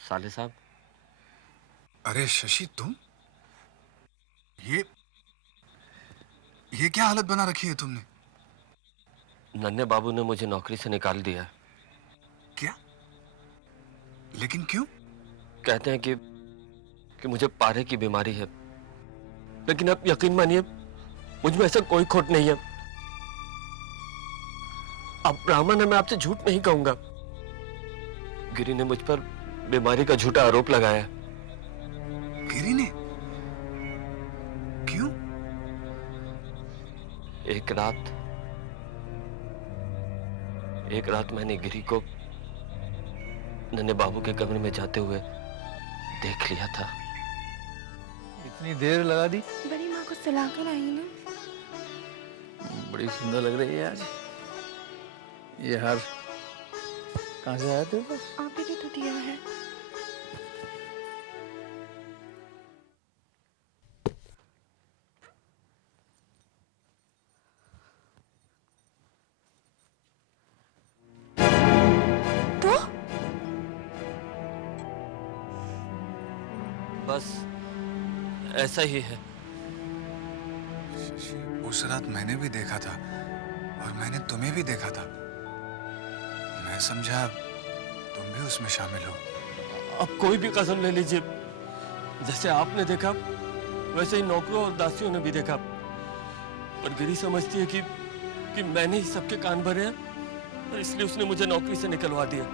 साले साहब। अरे शशि, तुम ये क्या हालत बना रखी है तुमने? नन्हे बाबू ने मुझे नौकरी से निकाल दिया। क्या? लेकिन क्यों? कहते हैं कि मुझे पारे की बीमारी है, लेकिन अब यकीन मानिए मुझ में ऐसा कोई खोट नहीं है। अब ब्राह्मण है, मैं आपसे झूठ नहीं कहूंगा। गिरी ने मुझ पर बीमारी का झूठा आरोप लगाया। गिरी ने? क्यों? एक रात मैंने गिरी को नन्हे बाबू के कमरे में जाते हुए देख लिया था। इतनी देर लगा दी? बड़ी माँ को सुला कर आई ना। बड़ी सुंदर लग रही है आज। ये हार कहाँ से आया तेरे पास? आप ही ने तो दिया है। तो बस ऐसा ही है। शशि, उस रात मैंने भी देखा था और मैंने तुम्हें भी देखा था। मैं समझा तुम भी उसमें शामिल हो। अब कोई भी कसम ले लीजिए, जैसे आपने देखा वैसे ही नौकरों और दासियों ने भी देखा। और गिरी समझती है कि मैंने ही सबके कान भरे हैं और इसलिए उसने मुझे नौकरी से निकलवा दिया।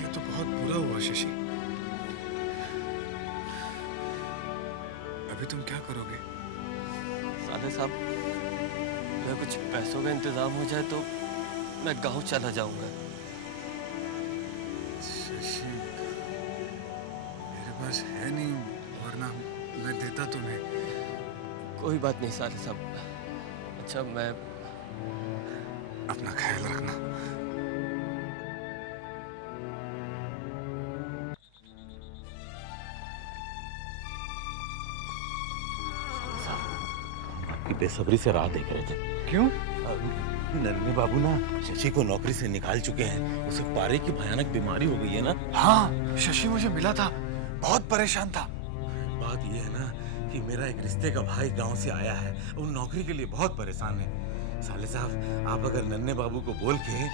ये तो बहुत बुरा हुआ शशि। अभी तुम क्या करोगे? साले साहब, अगर कुछ पैसों का इंतजाम हो जाए तो मैं गांव चला जाऊंगा। शशि, मेरे पास है नहीं, वरना मैं देता तुम्हें। कोई बात नहीं साले साहब। अच्छा, मैं अपना ख्याल रखना। बेसब्री से राह देख रहे थे। क्यों? नन्हे बाबू ना शशि को नौकरी से निकाल चुके हैं। उसे पारे की भयानक बीमारी हो गई है ना। हाँ, शशि मुझे मिला था, बहुत परेशान था। बात यह है ना कि मेरा एक रिश्ते का भाई गांव से आया है, वो नौकरी के लिए बहुत परेशान है। साले साहब, आप अगर नन्हे बाबू को बोल के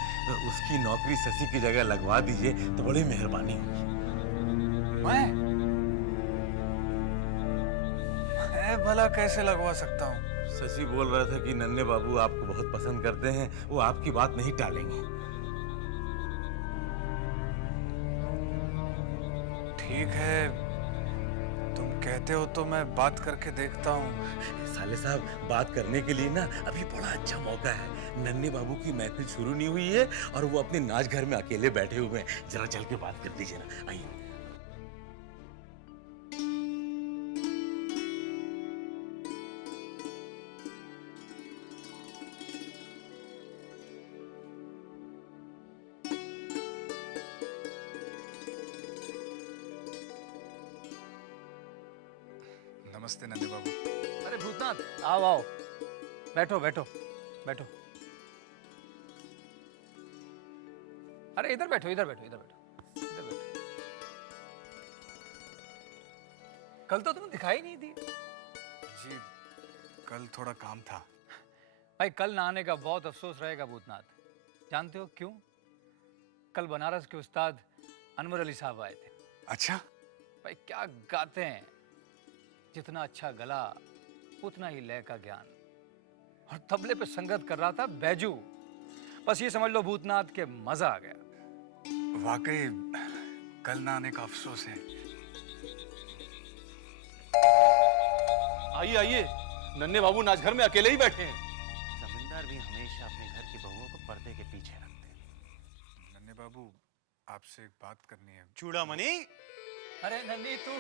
उसकी नौकरी शशि की जगह लगवा दीजिए तो बड़ी मेहरबानी होगी। मैं भला कैसे लगवा सकता हूँ? शशि बोल रहा था कि नन्हे बाबू आपको बहुत पसंद करते हैं, वो आपकी बात नहीं टालेंगे। ठीक है, तुम कहते हो तो मैं बात करके देखता हूँ। साले साहब, बात करने के लिए ना अभी बड़ा अच्छा मौका है। नन्हे बाबू की महफिल शुरू नहीं हुई है और वो अपने नाच घर में अकेले बैठे हुए हैं। जरा चल के बात कर दीजिए ना, आइए। नमस्ते नन्हे बाबू। अरे भूतनाथ, आओ आओ, बैठो बैठो बैठो। अरे इधर बैठो, इधर बैठो, इधर बैठो, इधर बैठो। कल तो तुम दिखाई नहीं दी। जी, कल थोड़ा काम था। भाई, कल ना आने का बहुत अफसोस रहेगा भूतनाथ। जानते हो क्यों? कल बनारस के उस्ताद अनवर अली साहब आए थे। अच्छा? भाई क्या गाते हैं! जितना अच्छा गला उतना ही लय का ज्ञान। और तबले पे संगत कर रहा था बैजू। बस ये समझ लो भूतनाथ के मजा आ गया। वाकई कल ना आने का अफसोस है। आइए आइए, नन्हे बाबू नाचघर में अकेले ही बैठे हैं। जमींदार भी हमेशा अपने घर की बहुओं को पर्दे के पीछे रखते हैं। नन्हे बाबू, आपसे एक बात करनी है। चूड़ामणि, अरे नन्ही तू,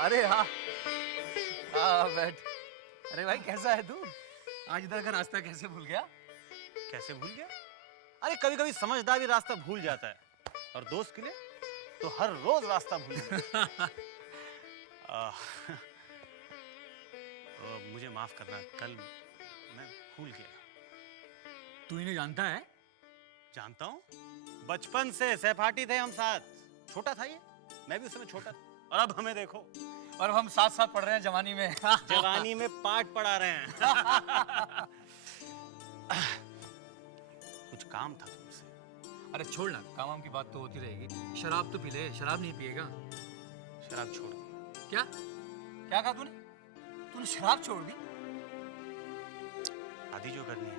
अरे हाँ हाँ बैठ। अरे भाई कैसा है तू? आज इधर का रास्ता कैसे भूल गया? कैसे भूल गया? अरे कभी कभी समझदार भी रास्ता भूल जाता है, और दोस्त के लिए तो हर रोज रास्ता भूल मुझे माफ करना, कल मैं भूल गया। तू इन्हें जानता है? जानता हूँ, बचपन से सहपाठी थे हम साथ। छोटा था ये, मैं भी उस समय छोटा था, और अब हमें देखो, और हम साथ साथ पढ़ रहे हैं जवानी में। जवानी में पाठ पढ़ा रहे हैं। कुछ काम था तुमसे। अरे छोड़ ना, काम की बात तो होती रहेगी। शराब तो पी ले, शराब नहीं पिएगा? शराब छोड़ दी। क्या क्या कहा तूने? तूने शराब छोड़ दी? शादी जो करनी है,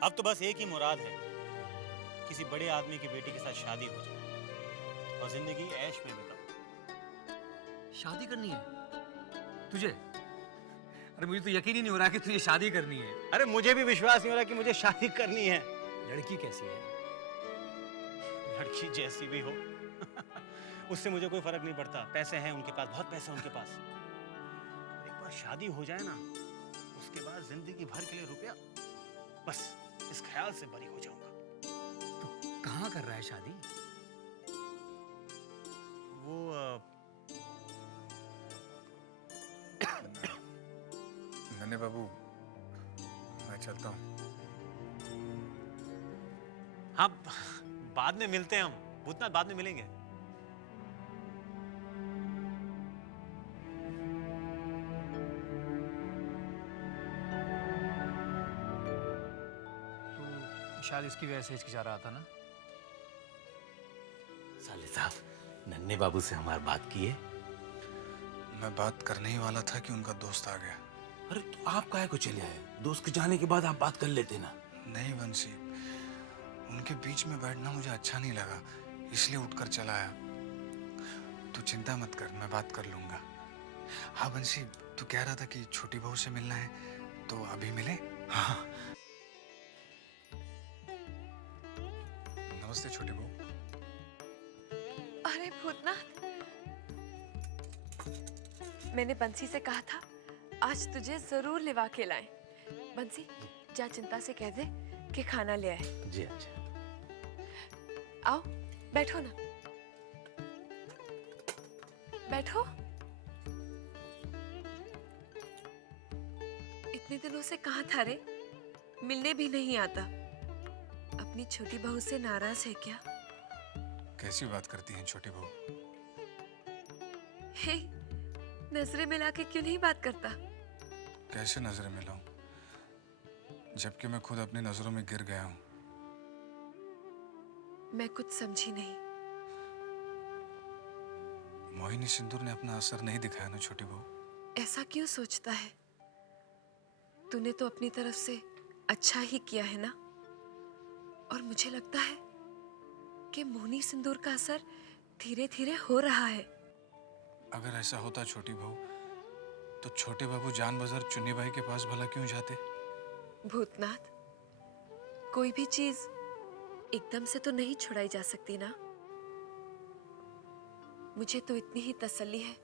अब तो बस एक ही मुराद है, किसी बड़े आदमी की बेटी के साथ शादी हो जाए और जिंदगी ऐश में बिताओ। शादी करनी है तुझे? अरे मुझे तो यकीन ही नहीं हो रहा कि तुझे शादी करनी है। अरे मुझे भी विश्वास नहीं हो रहा कि मुझे शादी करनी है। लड़की कैसी है? लड़की जैसी भी हो उससे मुझे कोई फर्क नहीं पड़ता। पैसे हैं उनके पास, बहुत पैसे हैं उनके पास। एक बार शादी हो जाए ना, उसके बाद जिंदगी भर के लिए रुपया, बस इस ख्याल से बरी हो जाऊंगा। तो कहाँ कर रहा है शादी? वो नन्हे बाबू, मैं चलता हूँ। हाँ, बाद में मिलते हैं हम, भूतनाथ, बाद में मिलेंगे। तो शायद इसकी वजह से हिचकिचा रहा था ना? साले साहब, नन्हे बाबू से हमारी बात की है? मैं बात करने ही वाला था कि उनका दोस्त आ गया। अरे तो आप काहे को चले आए? दोस्त के जाने के बाद आप बात कर लेते ना। नहीं बंसी, उनके बीच में बैठना मुझे अच्छा नहीं लगा, इसलिए उठकर चला आया। तू चिंता मत कर, मैं बात कर लूंगा। हाँ बंसी, तू कह रहा था कि छोटी बहू से मिलना है, तो अभी मिले? हाँ। नमस्ते छोटी बहू। अरे भूतनाथ, मैंने बंसी से कहा था आज तुझे जरूर लिवा के लाएं। बंसी, जा चिंता से कह दे कि खाना ले आए। जी अच्छा। आओ बैठो ना, बैठो। इतने दिनों से कहाँ था रे? मिलने भी नहीं आता। अपनी छोटी बहू से नाराज है क्या? कैसी बात करती हैं छोटी बहू? हे, नजरें मिला के क्यों नहीं बात करता? कैसे नजरें मिलाऊं, जबकि मैं खुद अपनी नजरों में गिर गया हूं। मैं कुछ समझी नहीं। मोहिनी सिंदूर ने अपना असर नहीं दिखाया ना छोटी बहू? ऐसा क्यों सोचता है? तूने तो अपनी तरफ से अच्छा ही किया है ना? और मुझे लगता है कि मोहिनी सिंदूर का असर धीरे धीरे हो रहा है। अगर ऐसा होता छोटी बहू, तो छोटे बाबू जान बजर चुन्नी बाई के पास भला क्यों जाते? भूतनाथ, कोई भी चीज एकदम से तो नहीं छुड़ाई जा सकती ना। मुझे तो इतनी ही तसल्ली है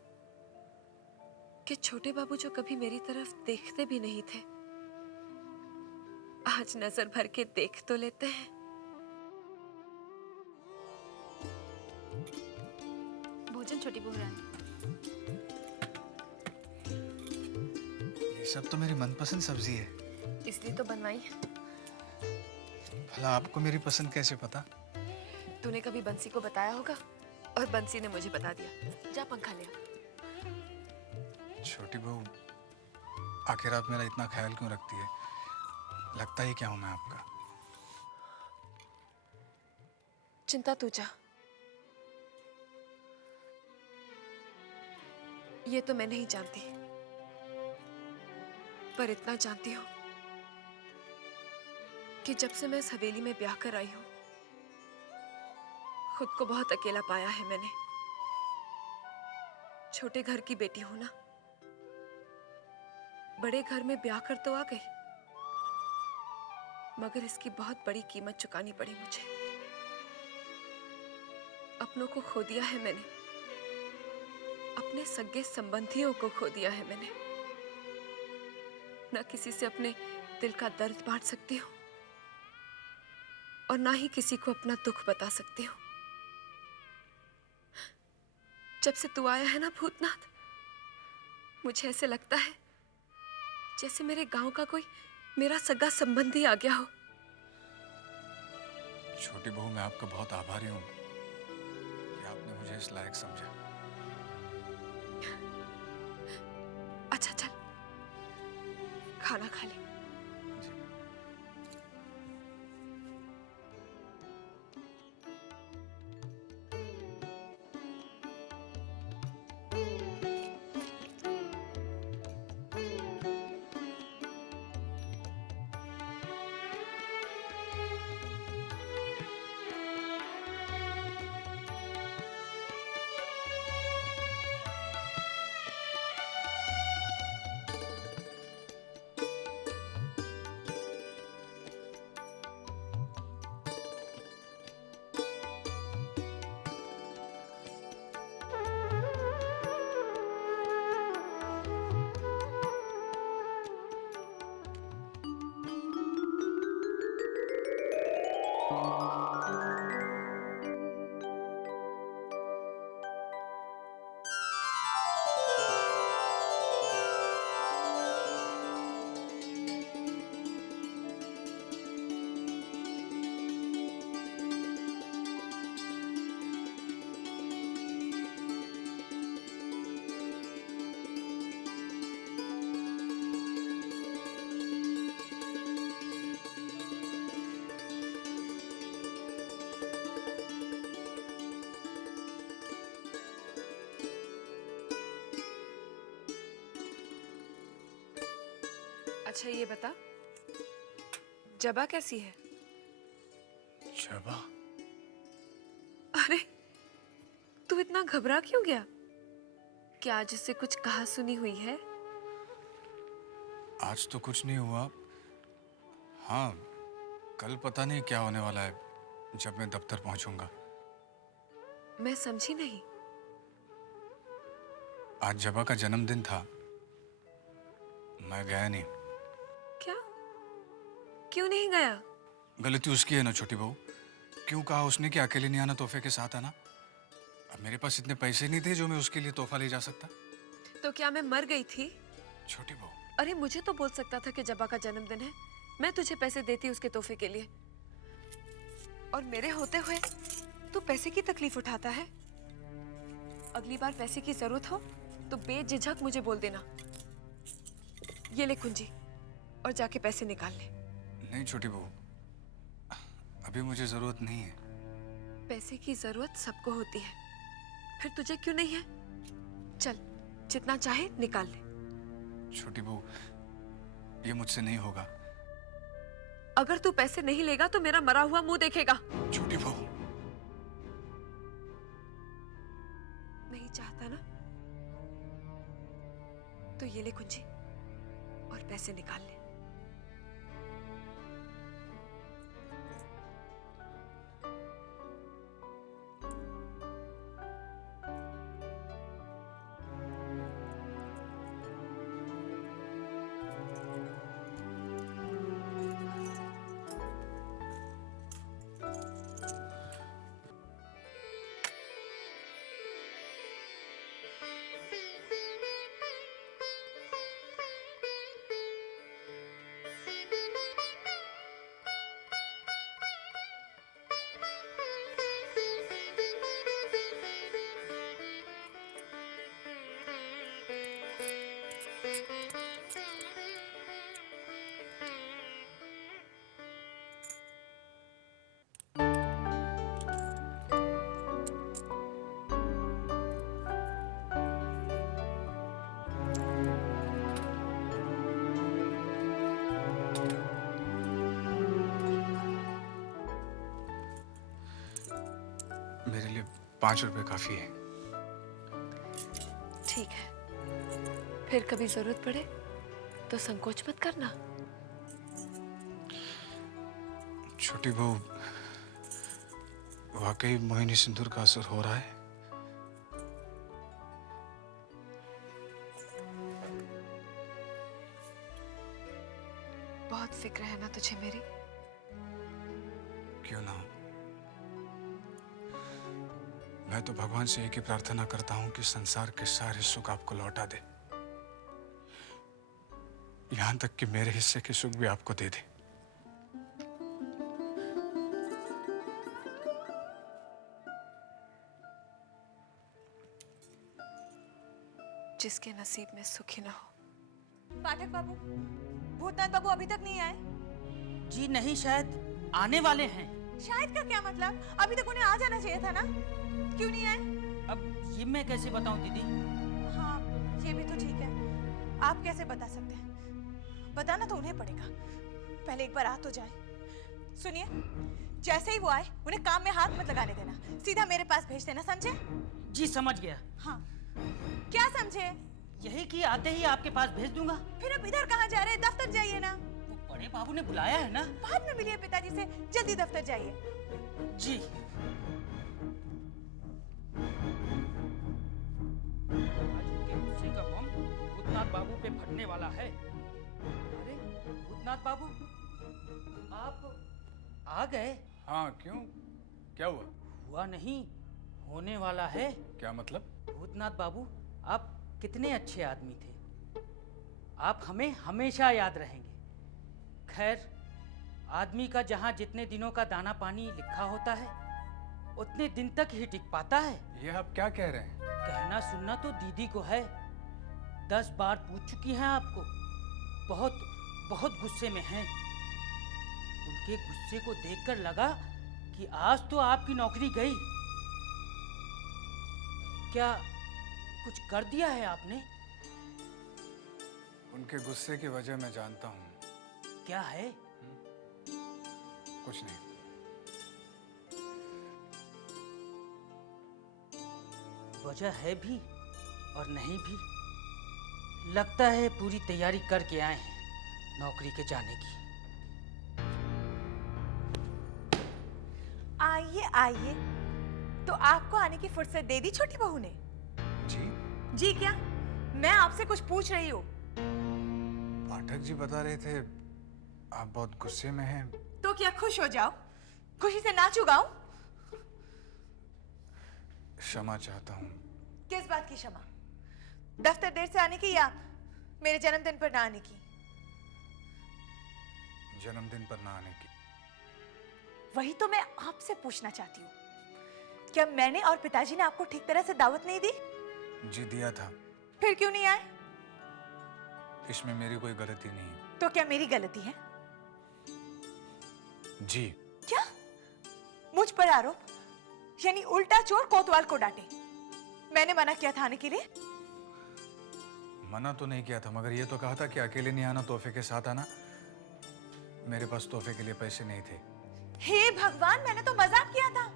कि छोटे बाबू जो कभी मेरी तरफ देखते भी नहीं थे, आज नजर भर के देख तो लेते हैं। भोजन छोटी बहू रानी। ये सब तो मेरी मनपसंद सब्जी है। इसलिए तो बनवाई है। भला आपको मेरी पसंद कैसे पता? तूने कभी बंसी को बताया होगा और बंसी ने मुझे बता दिया। जा पंखा ले आ। छोटी बहू, आखिर आप मेरा इतना ख्याल क्यों रखती है? लगता ही क्या हूं मैं आपका? चिंता तू जा। ये तो मैं नहीं जानती, पर इतना जानती हूँ कि जब से मैं इस हवेली में ब्याह कर आई हूं, खुद को बहुत अकेला पाया है मैंने। छोटे घर की बेटी हूं ना, बड़े घर में ब्याह कर तो आ गई, मगर इसकी बहुत बड़ी कीमत चुकानी पड़ी मुझे। अपनों को खो दिया है मैंने, अपने सगे संबंधियों को खो दिया है मैंने। न किसी से अपने दिल का दर्द बांट सकती हूँ, और ना ही किसी को अपना दुख बता सकती हूँ। जब से तू आया है ना भूतनाथ, मुझे ऐसे लगता है जैसे मेरे गांव का कोई मेरा सगा संबंधी आ गया हो। छोटी बहू, मैं आपका बहुत आभारी हूँ कि आपने मुझे इस लायक समझा। अच्छा चल, खाना खा ले। अच्छा ये बता, जबा कैसी है? जबा? अरे तू इतना घबरा क्यों गया? क्या आज उससे कुछ कहा सुनी हुई है? आज तो कुछ नहीं हुआ। हाँ, कल पता नहीं क्या होने वाला है जब मैं दफ्तर पहुंचूंगा। मैं समझी नहीं। आज जबा का जन्मदिन था, मैं गया नहीं। क्या? क्यों नहीं गया? गलती उसकी है ना छोटी बहू। क्यों कहा उसने कि अकेले नहीं आना, तोहफे के साथ आना? अब मेरे पास इतने पैसे नहीं थे जो मैं उसके लिए तोहफा ले जा सकता। तो क्या मैं मर गई थी? छोटी बहू, अरे मुझे तो बोल सकता था कि जबा का जन्मदिन है, मैं तुझे पैसे देती उसके तोहफे के लिए। और मेरे होते हुए तू पैसे की तकलीफ उठाता है। अगली बार पैसे की जरूरत हो तो बेझिझक मुझे बोल देना। ये ले कुंजी और जाके पैसे निकाल ले। नहीं छोटी बहू, अभी मुझे जरूरत नहीं है। पैसे की जरूरत सबको होती है, फिर तुझे क्यों नहीं है? चल, जितना चाहे निकाल ले। छोटी बहू, ये मुझसे नहीं होगा। अगर तू पैसे नहीं लेगा तो मेरा मरा हुआ मुंह देखेगा। छोटी बहू, नहीं चाहता ना? तो ये ले कुंजी और पैसे निकाल ले। मेरे लिए 5 रुपए काफी है। ठीक है, फिर कभी जरूरत पड़े तो संकोच मत करना। छोटी बहू, वाकई मोहिनी सिंदूर का असर हो रहा है? बहुत फिक्र है ना तुझे मेरी? क्यों ना हो, मैं तो भगवान से एक ही प्रार्थना करता हूं कि संसार के सारे सुख आपको लौटा दे, यहां तक कि मेरे हिस्से के सुख भी आपको दे दे। जिसके नसीब में सुख ही ना हो। पाठक बाबू, भूतनाथ बाबू अभी तक नहीं आए? जी नहीं, शायद आने वाले हैं। शायद का क्या मतलब? अभी तक उन्हें आ जाना चाहिए था ना, क्यों नहीं आए? अब ये मैं कैसे बताऊं दीदी? हाँ, ये भी तो ठीक है। आप कैसे बता सकते हैं? बताना तो उन्हें पड़ेगा। पहले एक बार आ तो जाए। सुनिए, जैसे ही वो आए उन्हें काम में हाथ मत लगाने देना, सीधा मेरे पास भेज देना, समझे? जी समझ गया। हाँ, क्या समझे? यही कि आते ही आपके पास भेज दूंगा। फिर अब इधर कहाँ जा रहे हैं? दफ्तर जाइए ना। वो बड़े बाबू ने बुलाया है ना। बाद में मिलिए पिताजी से, जल्दी दफ्तर जाइए। जी। आज उनके गुस्से का बम भूतनाथ बाबू पे फटने वाला है। अरे भूतनाथ बाबू, आप आ गए? हाँ, क्यों? क्या हुआ? हुआ नहीं, होने वाला है। क्या मतलब? भूतनाथ बाबू, आप कितने अच्छे आदमी थे। आप हमें हमेशा याद रहेंगे। खैर, आदमी का जहाँ जितने दिनों का दाना पानी लिखा होता है उतने दिन तक ही टिक पाता है। ये आप क्या कह रहे हैं? कहना सुनना तो दीदी को है। 10 बार पूछ चुकी हैं आपको। बहुत बहुत गुस्से में हैं। उनके गुस्से को देखकर लगा कि आज तो आपकी नौकरी गई। क्या कुछ कर दिया है आपने? उनके गुस्से की वजह मैं जानता हूँ। क्या है? कुछ नहीं। वजह है भी और नहीं भी। लगता है पूरी तैयारी करके आए हैं नौकरी के जाने की। आइए आइए, तो आपको आने की फुर्सत दे दी छोटी बहू ने? जी? जी क्या? मैं आपसे कुछ पूछ रही हूँ। पाठक जी बता रहे थे आप बहुत गुस्से में हैं। तो क्या खुश हो जाओ, खुशी से नाचू गाऊं? क्षमा चाहता हूँ। किस बात की क्षमा? दफ्तर देर से आने की या मेरे जन्मदिन पर ना आने की? जन्मदिन पर ना आने की। वही तो मैं आपसे पूछना चाहती हूँ। क्या मैंने और पिताजी ने आपको ठीक तरह से दावत नहीं दी? जी दिया था। फिर क्यों नहीं आए? इसमें मेरी कोई गलती नहीं है। तो क्या मेरी गलती है? जी। क्या? मुझ पर आरोप? यानी उल्टा चोर कोतवाल को डांटे। मैंने मना किया था आने के लिए? मना तो नहीं किया था, मगर ये तो कहा था कि अकेले नहीं आना, तोहफे के साथ आना। मेरे पास तोहफे के लिए पैसे नहीं थे। हे भगवान, मैंने तो मजाक किया था।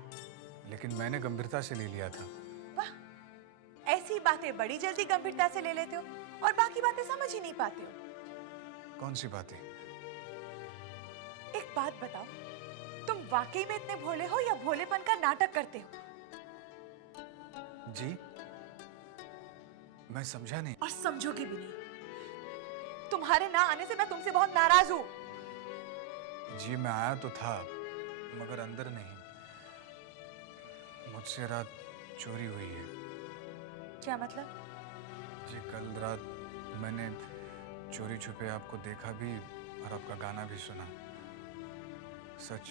लेकिन मैंने गंभीरता से ले लिया था। वाह, ऐसी बातें बड़ी जल्दी गंभीरता से ले लेते हो और बाकी बातें समझ ही नहीं पाते हो। कौन सी बातें? एक बात बताओ, तुम वाकई में इतने भोले हो या भोलेपन का नाटक करते हो? जी? मैं समझा नहीं। और समझोगे भी नहीं। तुम्हारे ना आने से मैं तुमसे बहुत नाराज हूँ। जी मैं आया तो था, मगर अंदर नहीं। मुझसे रात चोरी हुई है। क्या मतलब? जी कल रात मैंने चोरी छुपे आपको देखा भी और आपका गाना भी सुना। सच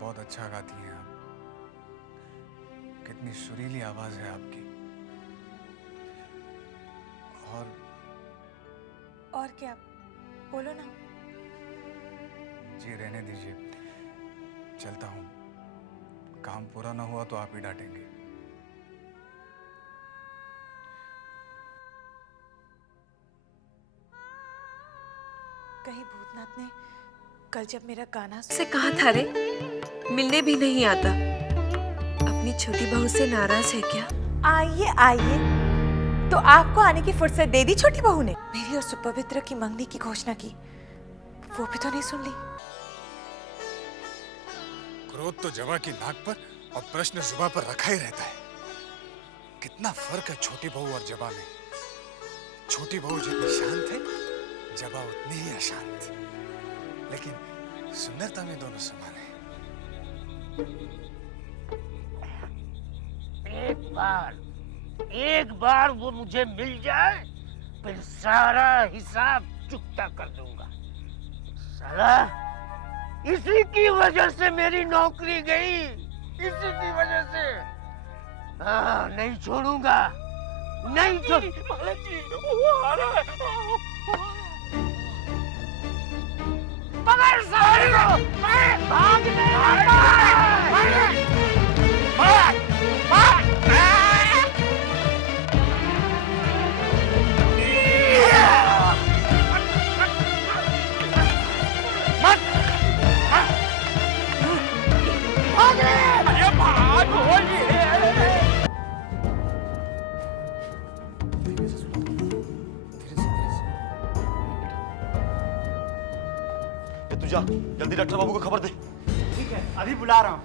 बहुत अच्छा गाती हैं आप। कितनी सुरीली आवाज है आपकी। और क्या? बोलो ना। जी रहने दीजिए, चलता हूँ। काम पूरा ना हुआ तो आप ही डांटेंगे। कहीं भूतनाथ ने कल जब मेरा गाना से कहा था रे, मिलने भी नहीं आता। अपनी छोटी बहू से नाराज है क्या? आइए आइए, तो आपको आने की फुर्सत दे दी छोटी बहू ने? मेरी और सुपवित्र की मंगनी की घोषणा की, वो भी तो नहीं सुन ली। क्रोध तो जवा की नाक पर और प्रश्न जुबा पर रखा ही रहता है। कितना फर्क है छोटी बहू और जबा में। छोटी बहू जितनी शांत है, जबा उतनी ही अशांत। लेकिन सुंदरता में दोनों समान है। एक बार वो मुझे मिल जाए फिर सारा हिसाब चुकता कर दूंगा। साला इसी की वजह से मेरी नौकरी गई, इसी की वजह से। हाँ, नहीं छोड़ूंगा, नहीं छोड़। पकड़ साले को, भागने लगा। तू जा, जल्दी डॉक्टर बाबू को खबर दे। ठीक है, अभी बुला रहा हूँ।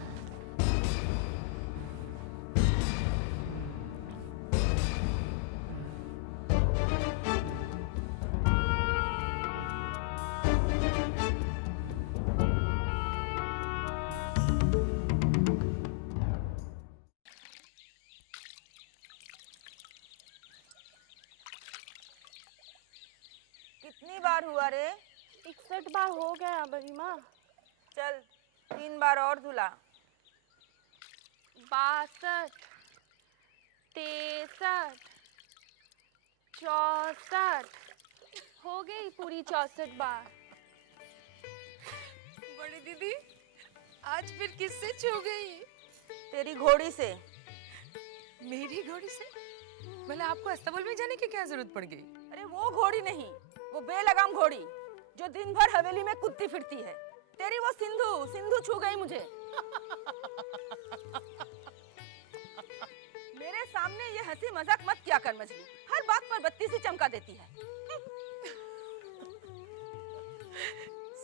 कितनी बार हुआ रे? 61 बार हो गया बड़ी माँ। चल 3 बार और धुला। 62, 63, 64 हो गई पूरी 64 बार। बड़ी दीदी आज फिर किससे छू गई? तेरी घोड़ी से। मेरी घोड़ी से? भला आपको अस्ताबल में जाने की क्या जरूरत पड़ गई? अरे वो घोड़ी नहीं, वो बेलगाम घोड़ी जो दिन भर हवेली में कुदती फिरती है। तेरी वो सिंधु छू गई मुझे। मेरे सामने ये हंसी मजाक मत किया कर मछली, हर बात पर बत्ती सी चमका देती है।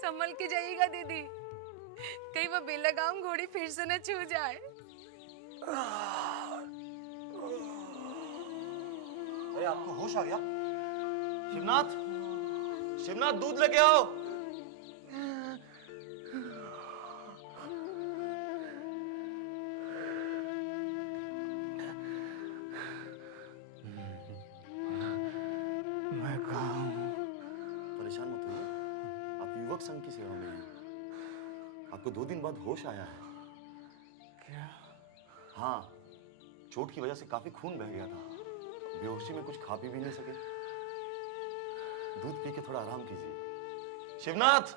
संभल के जाइएगा दीदी, कहीं वो बेलगाम घोड़ी फिर से न छू जाए। अरे आपको होश आ गया? शिवनाथ, शिवनाथ दूध लेके आओ। मैं कहाँ हूँ? परेशान मत होइए, आप युवक संघ की सेवा में हैं। आपको 2 दिन बाद होश आया है। क्या? हाँ, चोट की वजह से काफी खून बह गया था। बेहोशी में कुछ खा पी भी नहीं सके। दूध पी के थोड़ा आराम कीजिए। शिवनाथ,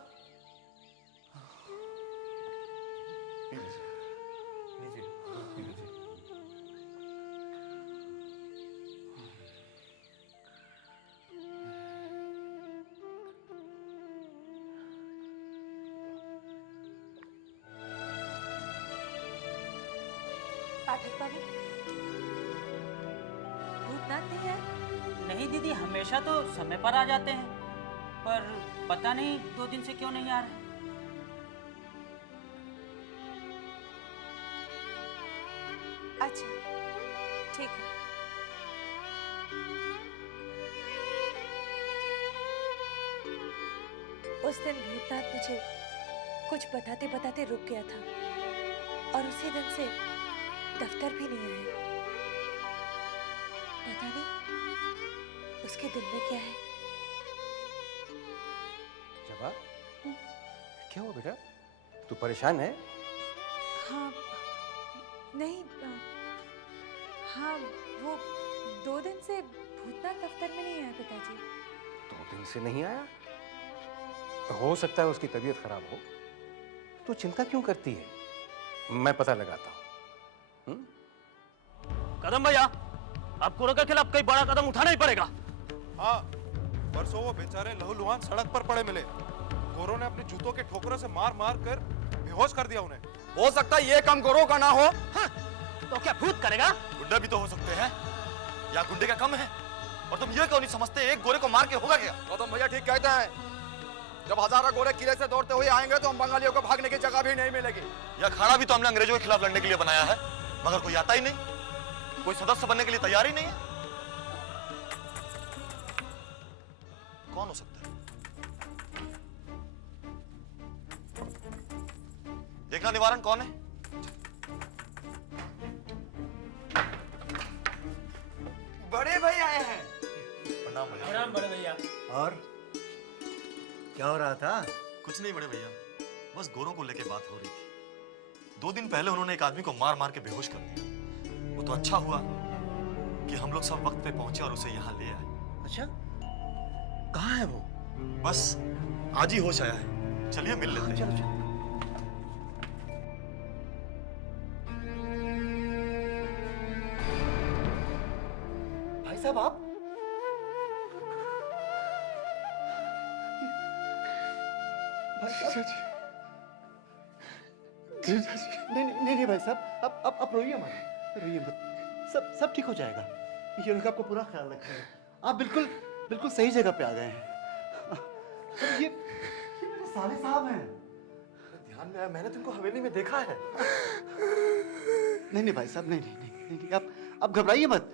पी लीजिए, दूध पी लीजिए। पाठक बाबू, भूतनाथ नहीं है? नहीं दीदी, हमेशा तो समय पर आ जाते हैं, पर पता नहीं 2 दिन से क्यों नहीं आ रहे। अच्छा, ठीक है। उस दिन भूतनाथ मुझे कुछ बताते बताते रुक गया था और उसी दिन से दफ्तर भी नहीं आया। पता नहीं उसके दिल में क्या है। जबा, क्या हुआ बेटा? तू परेशान है? हाँ, नहीं, हाँ, वो 2 दिन से भूतनाथ दफ्तर में नहीं आया पिताजी। 2 दिन से नहीं आया? हो सकता है उसकी तबीयत खराब हो। तू चिंता क्यों करती है? मैं पता लगाता हूँ। कदम भैया, आपको कोरों के खिलाफ कई बड़ा कदम उठाना ही पड़ेगा। हाँ, परसों वो बेचारे लहूलुहान सड़क पर पड़े मिले। गोरों ने अपने जूतों के ठोकरों से मार मार कर बेहोश कर दिया उन्हें। हो सकता है ये काम गोरों का ना हो। हाँ, तो क्या भूत करेगा? गुंडा भी तो हो सकते हैं, या गुंडे का कम है। और तुम ये क्यों नहीं समझते, एक गोरे को मार के होगा क्या? गौतम भैया ठीक कहते हैं। जब हजारों गोरे किले से दौड़ते हुए आएंगे तो हम बंगालियों को भागने की जगह भी नहीं मिलेगी। यह अखाड़ा भी तो हमने अंग्रेजों के खिलाफ लड़ने के लिए बनाया है, मगर कोई आता ही नहीं, कोई सदस्य बनने के लिए तैयार ही नहीं है। कौन हो सकता है? देखना निवारण कौन है? बड़े भाई आए हैं। प्रणाम भैया। प्रणाम बड़े भैया। और क्या हो रहा था? कुछ नहीं बड़े भैया, बस गोरों को लेके बात हो रही थी। 2 दिन पहले उन्होंने एक आदमी को मार मार के बेहोश कर दिया। वो तो अच्छा हुआ कि हम लोग सब वक्त पे पहुंचे और उसे यहाँ ले आए। अच्छा, कहाँ है वो? बस आज ही होश आया है, चलिए मिल लेते हैं। चलो चलो। भाई साहब आप? भाई साहब। नहीं भाई साहब, आप रोइए मत, रोइए मत। सब ठीक हो जाएगा। ये लोग आपको पूरा ख्याल रखेंगे। आप बिल्कुल सही जगह पे आ गए हैं। ये मेरे साले साहब हैं। ध्यान में आया, मैंने तुमको हवेली में देखा है। नहीं भाई साहब, नहीं, आप घबराइए मत।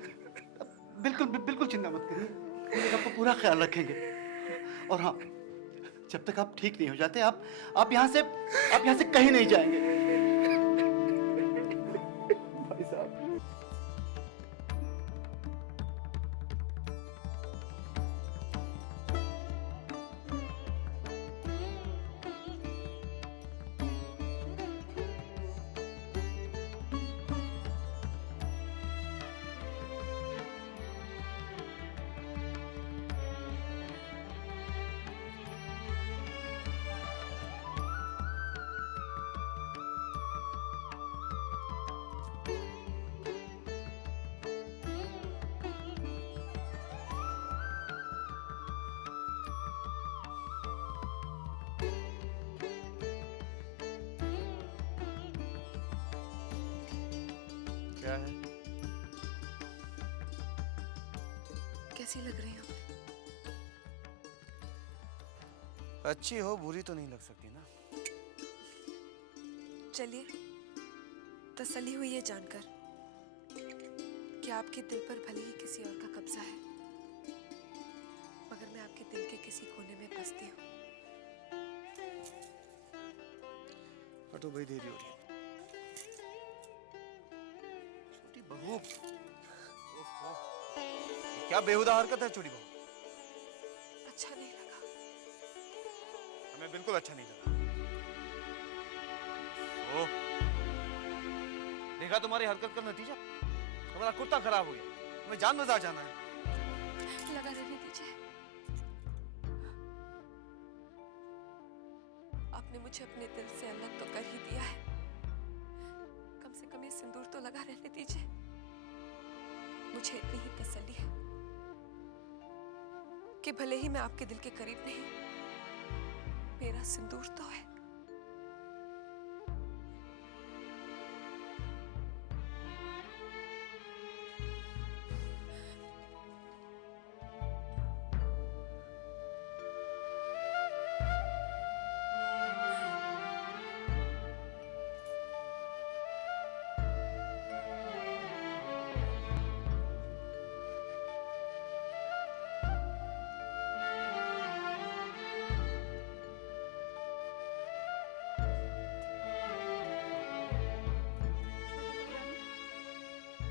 बिल्कुल चिंता मत करिए। ये लोग आपको पूरा ख्याल रखेंगे। और हाँ, जब तक आप ठीक नहीं हो जाते, आप यहाँ से कहीं नहीं जाएंगे। भाई साहब। क्या है? कैसी लग रही हो? अच्छी हो, बुरी तो नहीं लग सकती ना। चलिए, तसल्ली हुई ये जानकर कि आपके दिल पर भले ही किसी और का कब्जा है, मगर मैं आपके दिल के किसी कोने में बसती हूँ। हटो भाई, देरी हो रही है। छोटी बहू, क्या बेहुदा हरकत है छोटी बहू। अच्छा नहीं लगा? हमें बिल्कुल अच्छा नहीं लगा। देखा तुम्हारी हरकत का नतीजा? हमारा कुर्ता खराब हो गया, हमें जान मजा जाना है। लगा रहने दीजिए। आपने मुझे अपने दिल से अलग तो कर ही दिया है, कम से कम ये सिंदूर तो लगा रहने दीजिए। मुझे इतनी ही तसल्ली है कि भले ही मैं आपके दिल के करीब नहीं, मेरा सिंदूर तो है।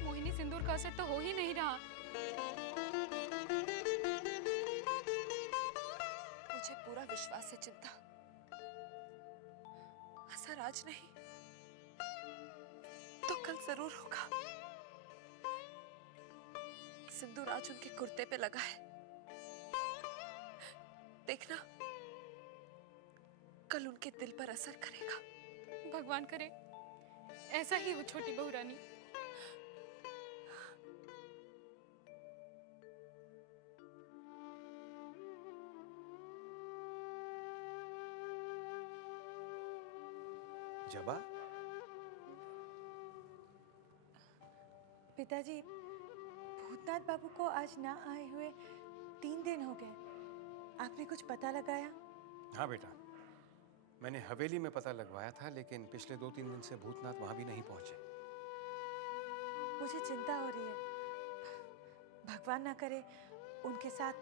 मोहिनी सिंदूर का असर तो हो ही नहीं रहा। मुझे पूरा विश्वास है चिंता, असर आज नहीं तो कल जरूर होगा। सिंदूर आज उनके कुर्ते पे लगा है, देखना कल उनके दिल पर असर करेगा। भगवान करे ऐसा ही हो छोटी बहू रानी। जबा, पिताजी, भूतनाथ बाबू को आज ना आए हुए 3 दिन हो गए। आपने कुछ पता लगाया? हाँ बेटा, मैंने हवेली में पता लगवाया था, लेकिन पिछले 2-3 दिन से भूतनाथ वहां भी नहीं पहुंचे। मुझे चिंता हो रही है। भगवान ना करे उनके साथ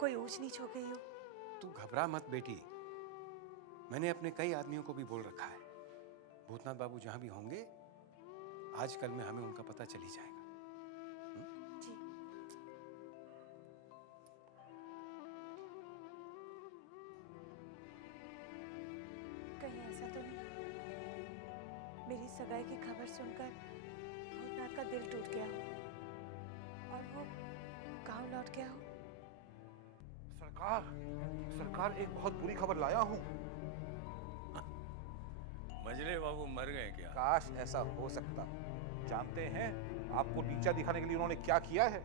कोई ऊंच नीच हो गई हो। तू घबरा मत बेटी, मैंने अपने कई आदमियों को भी बोल रखा है। भूतनाथ बाबू जहां भी होंगे आज कल में हमें उनका पता चल ही जाएगा। जी। कहीं ऐसा तो नहीं मेरी सगाई की खबर सुनकर भूतनाथ का दिल टूट गया हो और वो गांव लौट गया हो? सरकार, सरकार एक बहुत बुरी खबर लाया हूँ। मजले बाबू मर गए क्या? काश ऐसा हो सकता। जानते हैं आपको नीचा दिखाने के लिए उन्होंने क्या किया है?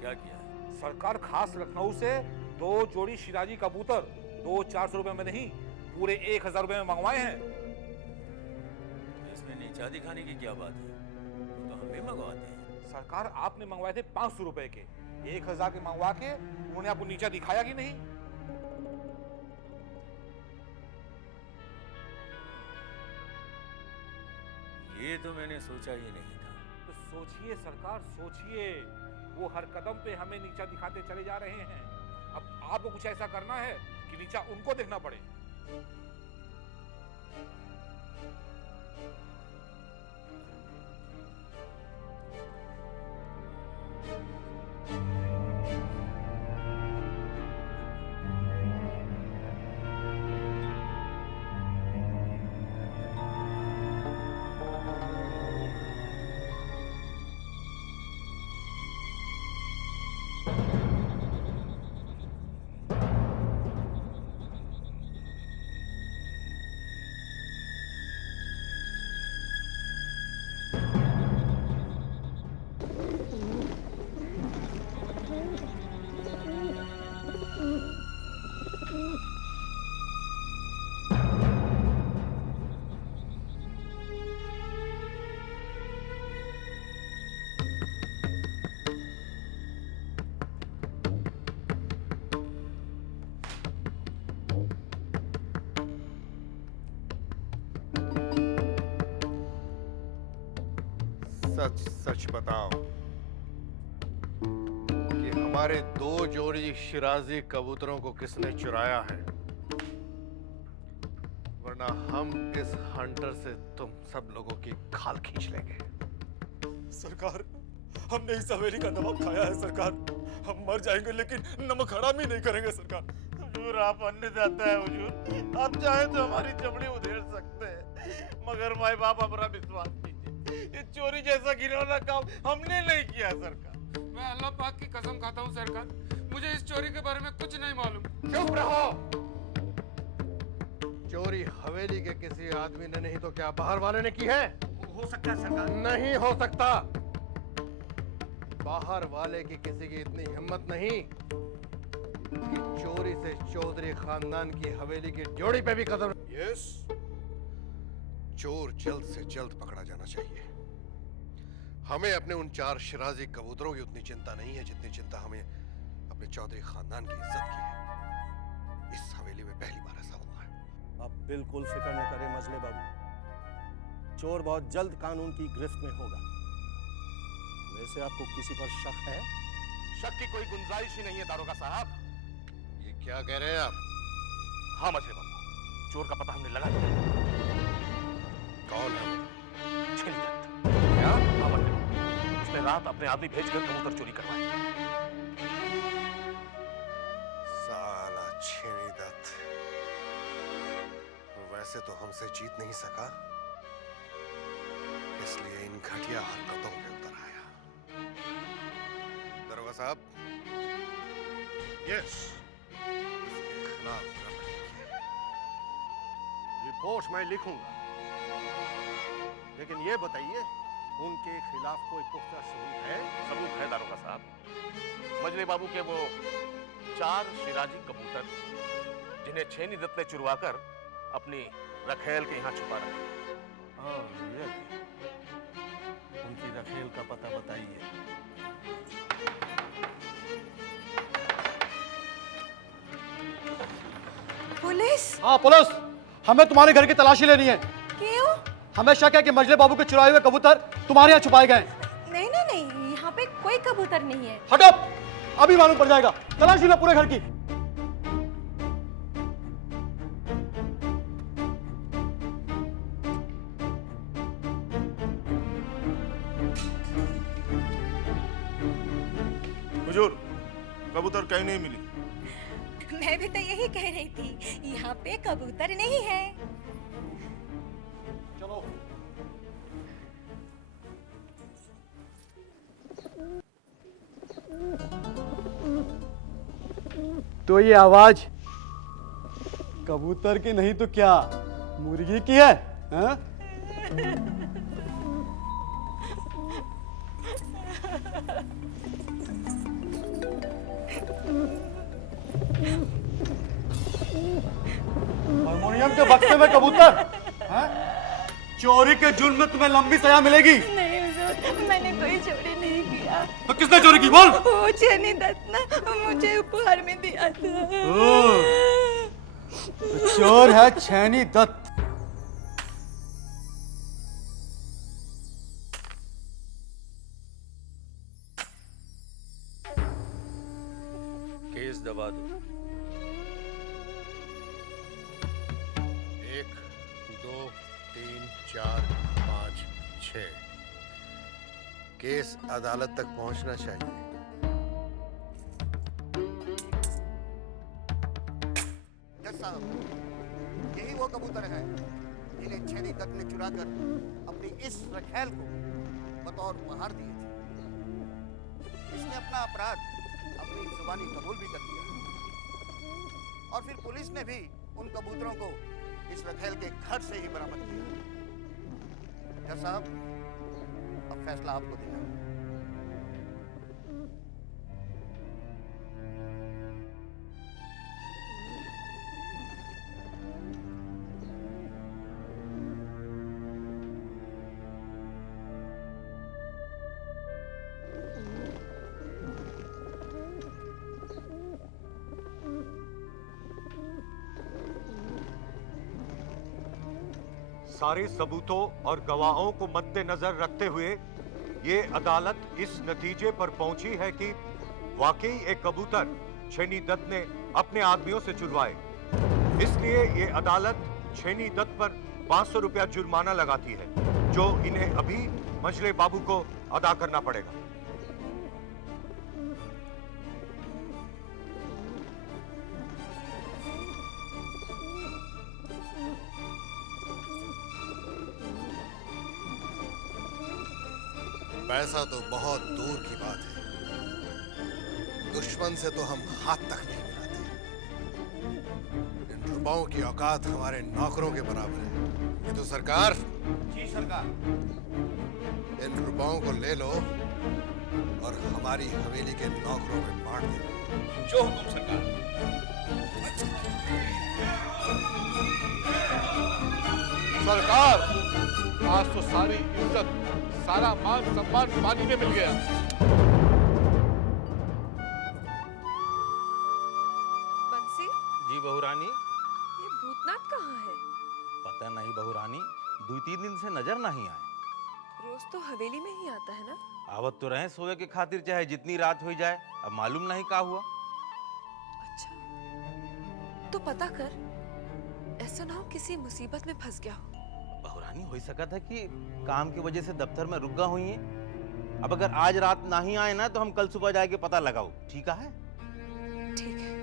क्या किया? सरकार खास लखनऊ से 2 जोड़ी शिराजी कबूतर 200-400 रुपए में नहीं, पूरे 1000 रुपए में मंगवाए हैं। इसमें नीचा दिखाने की क्या बात है? तो हम भी मंगवाते हैं। सरकार आपने मंगवाए थे 500 रुपए के, 1000 के मंगवा के उन्होंने आपको नीचा दिखाया कि नहीं? ये तो मैंने सोचा ही नहीं था। तो सोचिए सरकार, सोचिए। वो हर कदम पे हमें नीचा दिखाते चले जा रहे हैं। अब आपको कुछ ऐसा करना है कि नीचा उनको देखना पड़े। सच सच बताओ कि हमारे 2 जोड़ी शिराजी कबूतरों को किसने चुराया है, वरना हम इस हंटर से तुम सब लोगों की खाल खींच लेंगे। सरकार, हमने इस हवेली का नमक खाया है सरकार। हम मर जाएंगे लेकिन नमक हराम ही नहीं करेंगे सरकार। हुजूर, आप अन्नदाता है हुजूर, आप चाहे तो हमारी चमड़ी उधेड़ सकते हैं, मगर माए बाप हमारा विश्वास कीजिए, ये चोरी जैसा घिनौना काम हमने नहीं किया सरकार। मैं अल्लाह पाक की कसम खाता हूँ सरकार, मुझे इस चोरी के बारे में कुछ नहीं मालूम। चुप रहो। चोरी हवेली के किसी आदमी ने नहीं तो क्या बाहर वाले ने की है? हो सकता है सरकार। नहीं हो सकता। बाहर वाले की किसी की इतनी हिम्मत नहीं कि चोरी से चौधरी खानदान की हवेली की जोड़ी पे भी कदम। यस, चोर जल्द से जल्द पकड़ा जाना चाहिए। हमें अपने उन 4 शिराजी कबूतरों की उतनी चिंता नहीं है जितनी चिंता हमें अपने चौधरी खानदान की इज्जत की है। इस हवेली में पहली बार ऐसा हुआ है। आप बिल्कुल फिक्र न करें मजले बाबू, चोर बहुत जल्द कानून की गिरफ्त में होगा। वैसे आपको किसी पर शक है? शक की कोई गुंजाइश ही नहीं है दारोगा साहब। ये क्या कह रहे हैं आप? हाँ मछली बाबू, चोर का पता हमने लगा दिया। कौन है? छेनी दत्त। क्या? हाँ मछली बाबू, उसने रात अपने आदमी भेजकर कबूतर चोरी करवाए। साला छेनी दत्त वैसे तो हमसे जीत नहीं सका, इसलिए इन घटिया हरकतों पे उतर आया। दरोगा साहब, यस, इसके खिलाफ रिपोर्ट मैं लिखूंगा, लेकिन ये बताइए उनके खिलाफ कोई पुख्ता सबूत है? सबूत है दारोगा साहब। मजले बाबू के वो 4 शिराजी कबूतर जिन्हें छेनी दत्त ने चुरवाकर अपनी रखेल के यहाँ छुपा रखा। उनकी रखेल का पता बताइए। पुलिस? हाँ पुलिस, हमें तुम्हारे घर की तलाशी लेनी है। क्यों? हमें शक है कि मजले बाबू के चुराए हुए कबूतर तुम्हारे यहाँ छुपाए गए। नहीं नहीं नहीं, यहाँ पे कोई कबूतर नहीं है। हटो, अभी मालूम पड़ जाएगा। तलाशी लो पूरे घर की। हुजूर, कबूतर कहीं नहीं मिली। मैं भी तो यही कह रही थी, यहाँ पे कबूतर नहीं है। चलो। तो ये आवाज कबूतर की नहीं तो क्या मुर्गी की है? हाँ? हारमोनियम के बक्से में कबूतर? हाँ? चोरी के जुर्म में तुम्हें लंबी सजा मिलेगी। नहीं हुजूर, मैंने कोई चोरी नहीं किया। तो किसने चोरी की बोल? वो चैनी दत्त ने मुझे उपहार में दिया था। तो चोर है चैनी दत्त। केस दबा दो। 1 2 3 4 5 6 केस अदालत तक पहुंचना चाहिए। जज साहब, यही वो कबूतर हैं जिन्हें छेनी दत्त ने चुराकर अपनी इस रखेल को बतौर उपहार दिए थे। इसने अपना अपराध अपनी जुबानी कबूल भी कर लिया और फिर पुलिस ने भी उन कबूतरों को इस रखेल के घर से ही बरामद किया। जज साहब, अब फैसला आपको देना है। सारे सबूतों और गवाहों को मद्देनजर रखते हुए ये अदालत इस नतीजे पर पहुंची है कि वाकई एक कबूतर छेनी दत्त ने अपने आदमियों से चुरवाए। इसलिए ये अदालत छेनी दत्त पर 500 रुपया जुर्माना लगाती है, जो इन्हें अभी मजले बाबू को अदा करना पड़ेगा। पैसा तो बहुत दूर की बात है, दुश्मन से तो हम हाथ तक नहीं मिलाते। इन रुपयों की औकात हमारे नौकरों के बराबर है। ये तो सरकार। जी सरकार। इन रुपयों को ले लो और हमारी हवेली के नौकरों में बांट दो। जो हुकुम सरकार। सरकार, आज तो सारी इज्जत, सारा मान सम्मान पानी में मिल गया। बंसी, जी बहू रानी। ये भूतनाथ कहाँ है? पता नहीं बहू रानी, 2-3 दिन से नजर नहीं आए। रोज तो हवेली में ही आता है ना? आवत तो रहे सोए के खातिर, चाहे जितनी रात हो जाए। अब मालूम नहीं क्या हुआ। तो पता कर, ऐसा ना हो किसी मुसीबत में फंस गया हो। बहू रानी, हो सका था कि काम की वजह से दफ्तर में रुक गा हुई है। अब अगर आज रात नहीं आए ना तो हम कल सुबह जाके पता लगाओ। ठीक है? ठीक है।